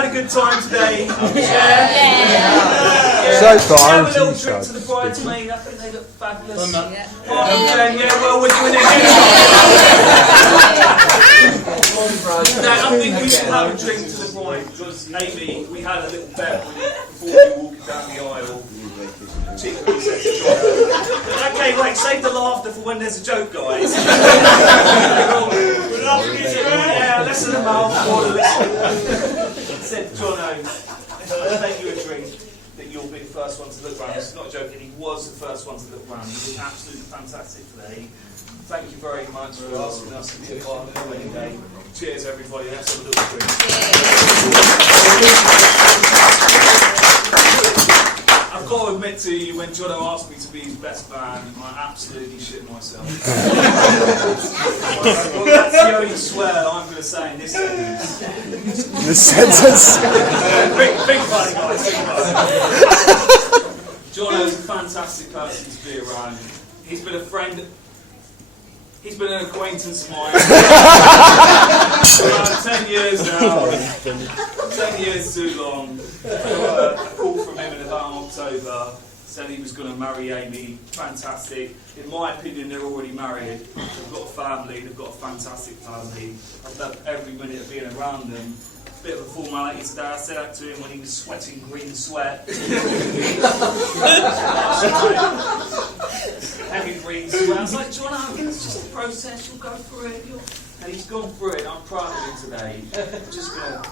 had a good time today? Yeah. So far, have a little drink to the bridesmaid. I think they look fabulous. Yeah, well, we're doing it. I think we should have a drink to the bride because Amy, we had a little bet before we walked down the aisle. Okay, wait, save the laughter for when there's a joke, guys. Yeah, less than a mouth, more than listen. Said Jono, I'll make you a drink that you'll be the first one to look round. It's not joking, he was the first one to look round. He was absolutely fantastic today. Thank you very much for asking us to be a part of the wedding day. Cheers, everybody. Let's have a little drink. I've got to admit to you, when Jono asked me to be his best man, I absolutely shit myself. Well, that's the only swear I'm going to say in this sentence. This sentence? Think about it, guys. Think about it. Jono's a fantastic person to be around. He's been a friend. He's been an acquaintance of mine for about 10 years now. 10 years too long. I got a call from him in about October. Said he was going to marry Amy. Fantastic. In my opinion, they're already married. They've got a family. They've got a fantastic family. I've loved every minute of being around them. Bit of a formality today. I said that to him when he was sweating green sweat. Heavy green sweat. I was like, Jono, it's just a process. You'll go through it. And he's gone through it. I'm proud of him today. I'm just going to...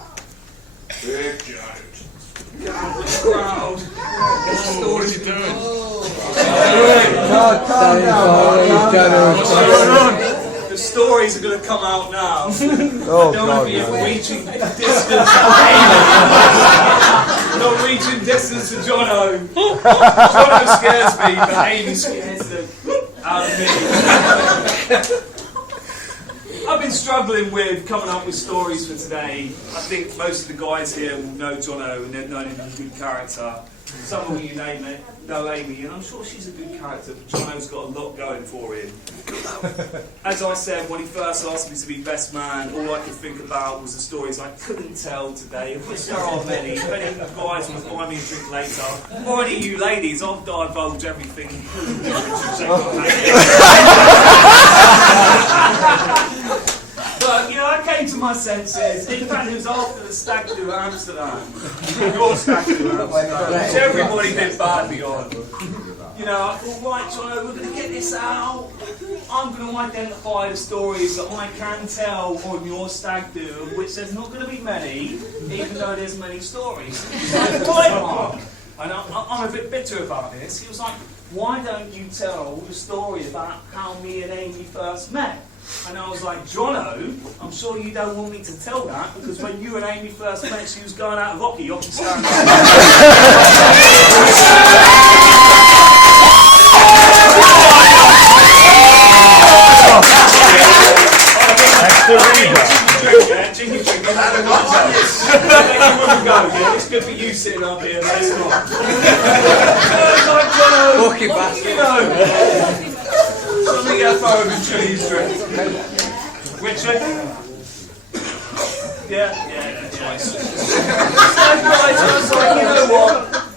Big giant. Crowd. What stories you doing? The stories are going to come out now. I don't want to be reaching distance. Not reaching distance to Jono. Jono scares me, but Amy scares them out of me. I've been struggling with coming up with stories for today. I think most of the guys here will know Jono and they've known him as a good character. Some of you know Amy, and I'm sure she's a good character, but Jono's got a lot going for him. As I said, when he first asked me to be best man, all I could think about was the stories I couldn't tell today, of which there are many. If any of the guys want to buy me a drink later, or any of you ladies, I'll divulge everything, including the But, you know, I came to my senses. In fact, it was after the stag do at Amsterdam. Your stag do at Amsterdam, which everybody did badly on. You know, I thought, right, Jono, we're going to get this out. I'm going to identify the stories that I can tell on your stag do, of which there's not going to be many, even though there's many stories. He's like, right, Mark. And I'm a bit bitter about this. He was like, why don't you tell the story about how me and Amy first met? And I was like, Jono, I'm sure you don't want me to tell that, because when you and Amy first met, she was going out of hockey stand. It's good for you sitting up here, but it's not. Like, Jono, you know. Something else over the trees, Richard? Yeah. Nice. So guys, I was like, you know what?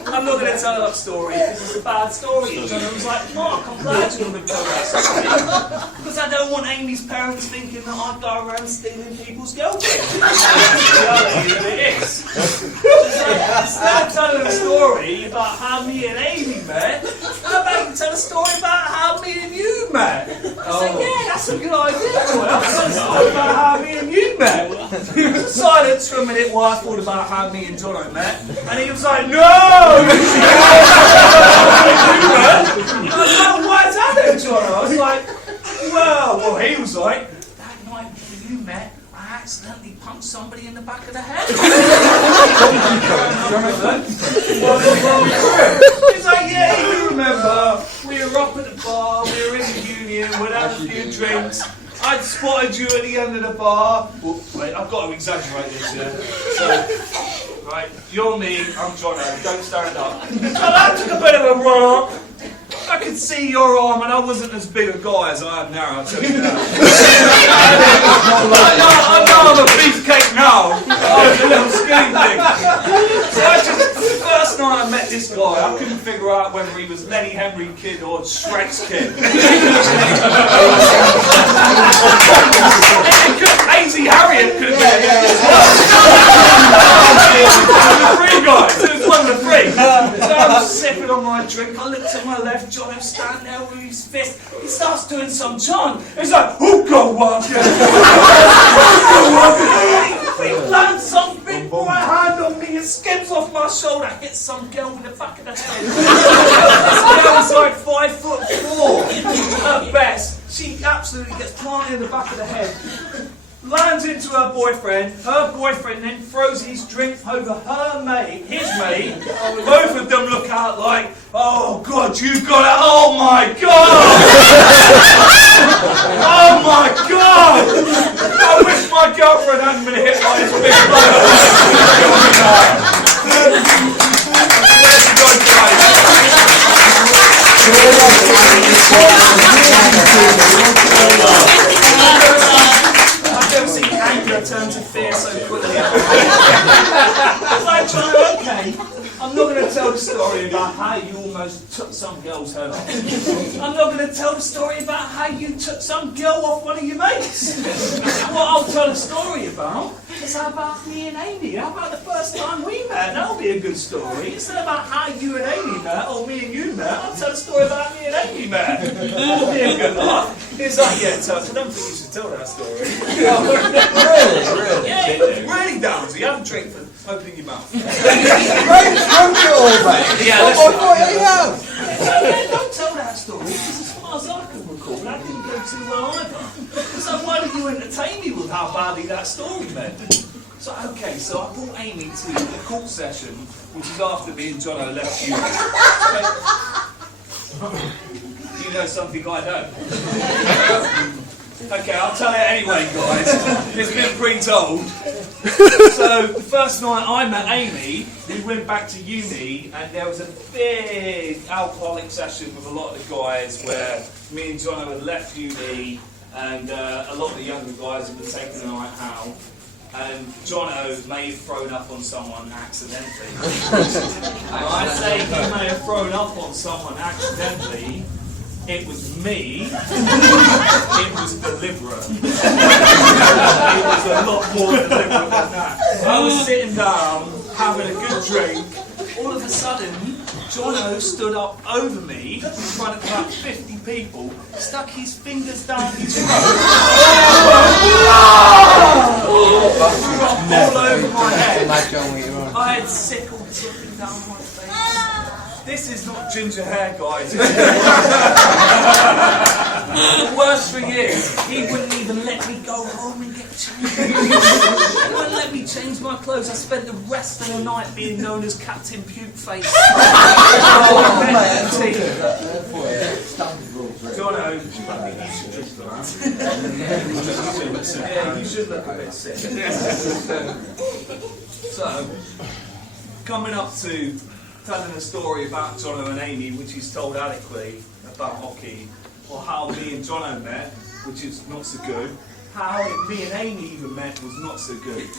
I'm not going to tell that story because it's a bad story. And I was like, Mark, I'm glad you're going to tell that story because I don't want Amy's parents thinking that I go around stealing people's girlfriends. That's the reality that it is. Instead of telling a story about how me and Amy met, how about you tell a story about how me and you met? I said, yeah, that's a good idea. I'll tell a story about how me and you met. He was silent for a minute while I thought about how me and Jono met, and he was like, no! I was like, why is that then, Jono? I was like, well, he was like, that night when you met, I accidentally punched somebody in the back of the head. He's like, yeah, you remember, we were up at the bar, we were in the Union, we'd had a few drinks, I'd spotted you at the end of the bar. Well, wait, I've got to exaggerate this, yeah? So, right, you're me, I'm Jono, don't stand up. So that took a bit of a run up. I could see your arm, and I wasn't as big a guy as I am now, I'll tell you that. I know I'm a beefcake now. I was a little skinny thing. this guy, I couldn't figure out whether he was Lenny Henry kid or Shrek's kid. Hazy Harriet could have been the three guys. It was one of the three. So I'm sipping on my drink. I looked at my left. Jono's standing there with his fist. He starts doing some chant. He's like, "Who go walk?" He lands some big boy hand on me and skips off my shoulder, hits some girl with the back of the head. This girl's like 5'4" at best. She absolutely gets planted in the back of the head. Lands into her boyfriend then throws his drink over her mate, his mate. Both of them look out like, "Oh God, you got it, oh my God! Oh my God! I wish my girlfriend hadn't been hit by this big blow." I've never seen anger turn to fear so quickly. It's like, Jono, okay, I'm not going to tell the story about how you almost took some girl's head off. I'm not going to tell the story about how you took some girl off one of your mates. What I'll tell the story about is how about me and Amy. How about the first time we met? That'll be a good story. Instead about how you and Amy met, or me and you met, I'll tell a story about me and Amy met. That'll be a good laugh. He's like, "Yeah, Tuck, I don't think you should tell that story." Really? Yeah, really, Downsy. You have a drink for opening your mouth. Right, drunk it all, mate. Yeah, What more do you have? don't tell that story, because as far as I can recall, that didn't go too well either. So why don't you entertain me with how badly that story went? So, okay, so I brought Amy to the court session, which is after me and Jono left uni. You know something I don't. Okay, I'll tell it anyway, guys. It's been pre-told. So, the first night I met Amy, we went back to uni, and there was a big alcoholic session with a lot of the guys where me and Jono had left uni, and a lot of the younger guys had been taking the night out. And Jono may have thrown up on someone accidentally. And I say he may have thrown up on someone accidentally. It was me. It was deliberate. It was a lot more deliberate than that. I was sitting down, having a good drink. All of a sudden, Jono stood up over me in front of about 50 people, stuck his fingers down his throat. All over my head. I had sickle dripping down my face. This is not ginger hair, guys. The worst thing is, he wouldn't even let me go home and get changed. He wouldn't let me change my clothes. I spent the rest of the night being known as Captain Puke Face. Jono, you should drink that. Yeah, you should look a bit sick. So, coming up to telling a story about Jono and Amy, which he's told adequately about hockey, or how me and Jono met, which is not so good. How me and Amy even met was not so good.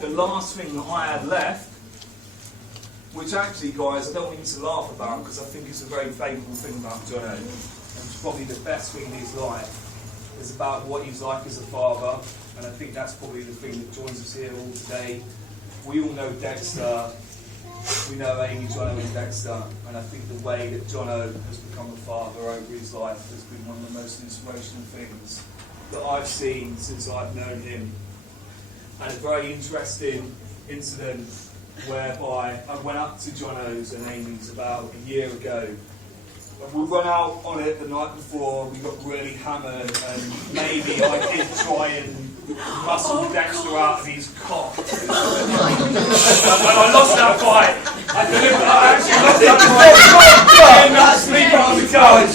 The last thing that I had left, which actually, guys, I don't want you to laugh about because I think it's a very favourable thing about Jono, and it's probably the best thing in his life, is about what he's like as a father, and I think that's probably the thing that joins us here all today. We all know Dexter. We know Amy, Jono and Dexter, and I think the way that Jono has become a father over his life has been one of the most inspirational things that I've seen since I've known him. And a very interesting incident whereby I went up to Jono's and Amy's about a year ago. And we went out on it the night before, we got really hammered, and maybe I did try and muscle Dexter out of his cock. I lost that fight. I actually lost that fight. Sleep on the couch.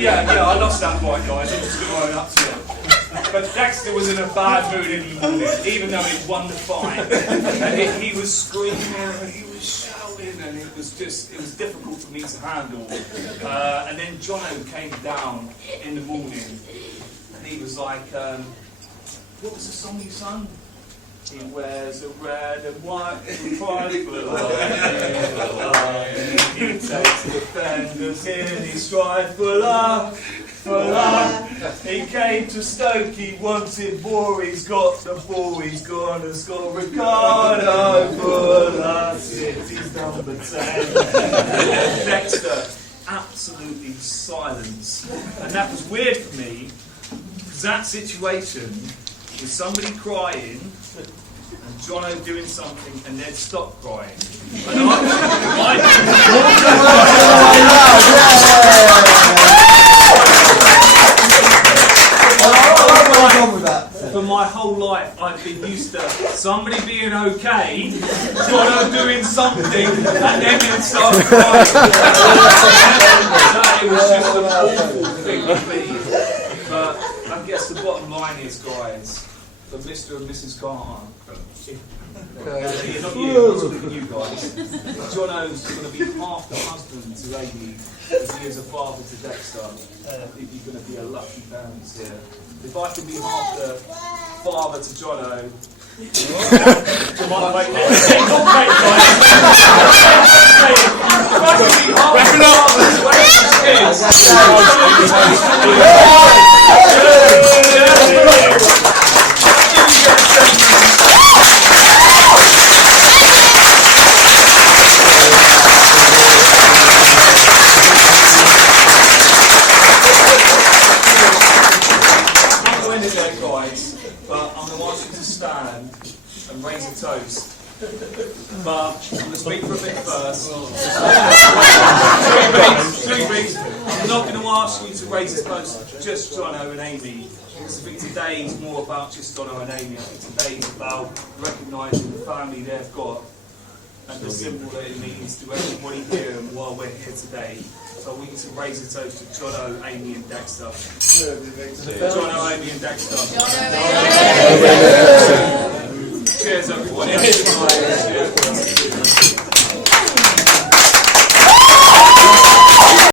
Yeah, I lost that fight, guys. I'm just going to own up to it. But Dexter was in a bad mood in the morning, even though he'd won the fight. And he was screaming and he was shouting, and it was difficult for me to handle. And then Jono came down in the morning, and he was like, what was the song you sung? He wears a red and white trifle. He takes defenders in his stride for love. He came to Stoke, he wanted more, he's got the ball, he's gonna score. Ricardo Fuller, City's number 10. Dexter, absolutely silence. And that was weird for me, because that situation was somebody crying, and Jono doing something, and then stop crying. And for my whole life, I've been used to somebody being okay, Jono doing something, and then he'd start crying. It was just an awful thing to be. But I guess the bottom line is, guys, for Mr. and Mrs. Carter, not you guys, Jono's going to be half the husband to Amy as he is a father to Dexter. I think you're going to be a lucky parent here. If I can be half the father to Jono, and raise a toast. But I'm going to speak for a bit first. Two beats. I'm not going to ask you to raise a toast just Jono and Amy. Because I think today is more about just Jono and Amy. I think today is about recognising the family they've got and the symbol that it means to everybody here and while we're here today. So I want you to raise a toast to Jono, Amy and Dexter. Jono, Amy and Dexter. Cheers everybody.